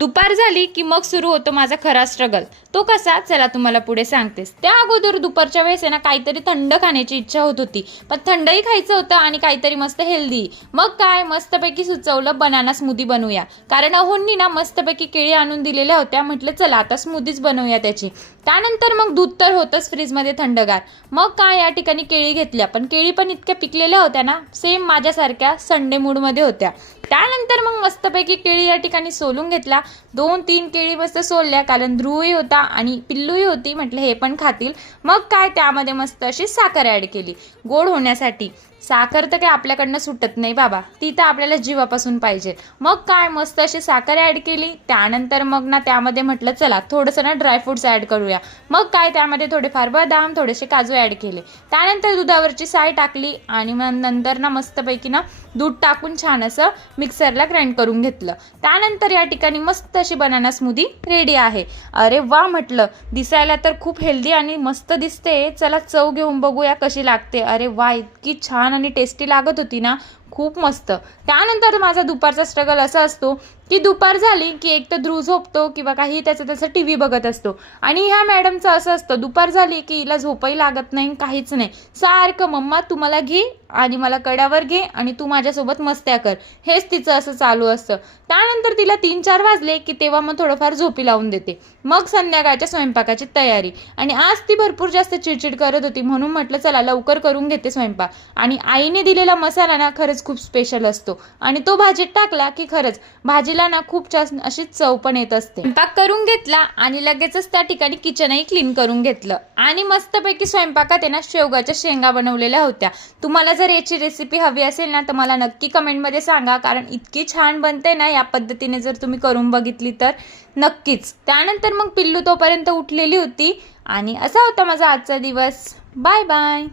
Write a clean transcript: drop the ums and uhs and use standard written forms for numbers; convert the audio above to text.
दुपार झाली की मग सुरू होतो माझा खरा स्ट्रगल. तो कसा, चला तुम्हाला पुढे सांगतेस. त्या अगोदर दुपारच्या वेळेस आहे ना काहीतरी थंड खाण्याची इच्छा होत होती, पण थंडही खायचं होतं आणि काहीतरी मस्त हेल्दी. मग काय, मस्तपैकी सुचवलं बनाना स्मूदी बनवूया. कारण अहोंनी ना मस्तपैकी केळी आणून दिलेल्या होत्या. म्हटलं चला आता स्मूदीच बनवूया त्याची. त्यानंतर मग दूध तर होतंच फ्रीजमध्ये थंडगार. मग काय, या ठिकाणी केळी घेतल्या, पण केळी पण इतक्या पिकलेल्या होत्या ना, सेम माझ्यासारख्या संडे मूडमध्ये होत्या. त्यानंतर मग मस्तपैकी केळी या ठिकाणी सोलून घेतल्या. 2-3 केळी मस्त सोलल्या, कारण ध्रुवही होता आणि पिल्लूही होती. म्हटलं हे पण खातील. मग काय, त्यामध्ये मस्त अशी साखर ॲड केली गोड होण्यासाठी. साखर तर काय आपल्याकडनं सुटत नाही बाबा, ती तर आपल्याला जीवापासून पाहिजे. मग काय, मस्त अशी साखर ॲड केली. त्यानंतर मग ना त्यामध्ये म्हटलं चला थोडंसं ना ड्रायफ्रूट्स ॲड करूया. मग काय, त्यामध्ये थोडेफार बदाम, थोडेसे काजू ॲड केले. त्यानंतर दुधावरची साय टाकली आणि मग नंतर ना मस्तपैकी ना दूध टाकून छान असं मिक्सरला ग्राइंड करून घेतलं. त्यानंतर या ठिकाणी मस्त अशी बनाना स्मूदी रेडी आहे. अरे वा, म्हटलं दिसायला तर खूप हेल्दी आणि मस्त दिसते. चला चव घेऊन बघूया कशी लागते. अरे वा, इतकी छान आणि टेस्टी लागत होती ना, खूप मस्त. त्यानंतर माझा दुपारचा स्ट्रगल असा असतो की दुपार झाली की एक तर ध्रुव झोपतो किंवा काही त्याचं टी व्ही बघत असतो. आणि ह्या मॅडमचं असं असतं, दुपार झाली की हिला झोपही लागत नाही, काहीच नाही. सारखं मम्मा तू मला घे आणि मला कड्यावर घे आणि तू माझ्यासोबत मस्त्या कर, हेच तिचं असं चालू असतं. त्यानंतर तिला 3-4 वाजले की तेव्हा मग थोडंफार झोपी लावून देते. मग संध्याकाळच्या स्वयंपाकाची तयारी. आणि आज ती भरपूर जास्त चिडचिड करत होती, म्हणून म्हटलं चला लवकर करून घेते स्वयंपाक. आणि आईने दिलेला मसाला ना खरंच खूप स्पेशल असतो आणि तो भाजीत टाकला की खरंच भाजीला ना खूप छान अशी चव पण येत असते. स्वयंपाक करून घेतला आणि लगेचच त्या ठिकाणी किचनही क्लीन करून घेतलं. आणि मस्तपैकी स्वयंपाकात आहे ना शेवगाच्या शेंगा बनवलेल्या होत्या. तुम्हाला जर याची रेसिपी हवी असेल ना तर मला नक्की कमेंटमध्ये सांगा, कारण इतकी छान बनते ना या पद्धतीने जर तुम्ही करून बघितली तर नक्कीच. त्यानंतर मग पिल्लू तोपर्यंत उठलेली होती आणि असा होता माझा आजचा दिवस. Bye bye.